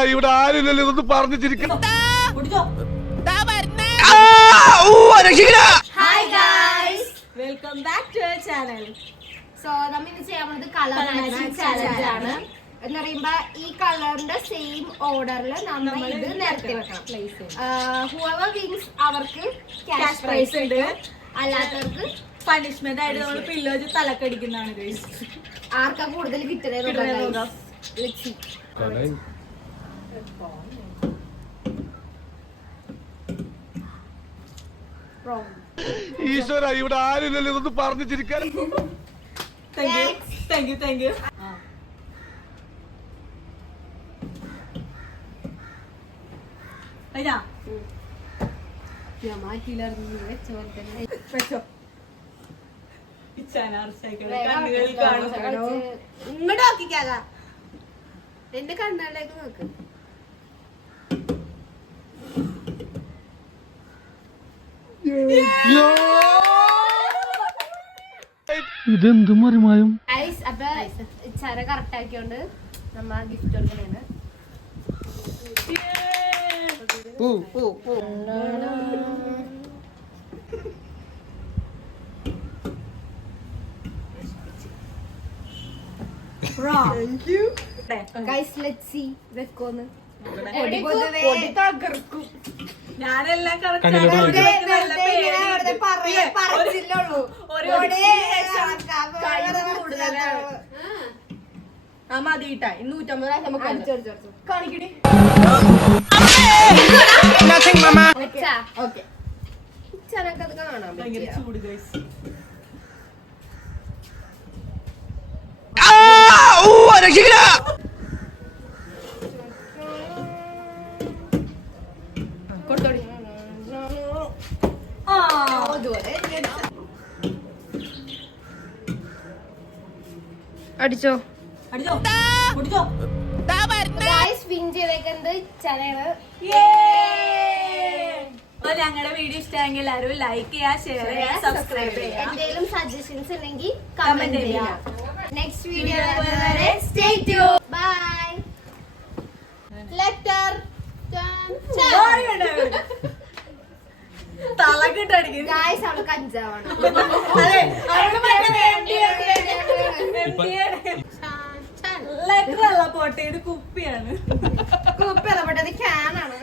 ഈശ്വര ഇവിടെ ആരില്ലല്ലോ ഇതൊന്ന് പറഞ്ഞു ചിരിക്കണം. Hi guys, welcome back to our channel. So നമ്മൾ ഇന്ന് ചെയ്യാൻ പോകുന്നത് കളർ മാച്ചിങ് ചാലഞ്ച് ആണ്. എന്ന് പറയുമ്പോ ഈ കളറിന്റെ സെയിം ഓർഡറിൽ നമ്മൾ ഇത് നിരത്തി വെക്കണം. ഹൂവർ വിൻസ് അവർക്ക് ക്യാഷ് പ്രൈസ് ഉണ്ട്, അല്ലാത്തവർക്ക് പണിഷ്മെന്റ് ആയിട്ട് നമ്മൾ പില്ലോ വെച്ച് തലക്കടിക്കുന്നതാണ് ഗൈസ്. ആർക്കാ കൂടുതൽ കിട്ടുന്നത്? ഈശ്വര ഇവിടെ ആരില്ലല്ലോ ഇതൊന്ന് പറഞ്ഞു ചിരിക്കാൻ. Thank you. ഇങ്ങോട്ട് നോക്കിക്കാക, എന്റെ കണ്ണുകളിലേക്ക് നോക്ക്. ഇതെന്ത് മറിമായും. അപ്പൊ ചര കറക്റ്റ് ആക്കിയോണ്ട് നമ്മ ഗിഫ്റ്റ് കൊടുക്കണേണ്. ഞാനെല്ലാം മതിട്ടാ 250 നമുക്ക് കാണിക്കണേ. ഭയങ്കര ചൂട് ഗൈസ്. അടിച്ചോ കുടിച്ചോ. വിൻ ചെയ്തേക്കുന്നത് ചരയാണ്. ഞങ്ങളുടെ വീഡിയോ ഇഷ്ടമെങ്കിൽ എല്ലാവരും ലൈക്ക് ചെയ്യുക, ഷെയർ ചെയ്യുക, സബ്സ്ക്രൈബ് ചെയ്യുക. എന്തെങ്കിലും സജഷൻസ് ഉണ്ടെങ്കിൽ കമന്റ് ചെയ്യുക. നെക്സ്റ്റ് വീഡിയോ വരെ സ്റ്റേ ട്യൂൺ. ബൈ. ലെറ്റർ തലക്കിട്ടടിക്കും ഗായ്സ്, അവള് കഞ്ചാവാണ്. ലെറ്റർ അല്ല പോട്ടെ, ഇത് കുപ്പിയാണ്. കുപ്പിയല്ല, പക്ഷെ അത് ക്യാനാണ്.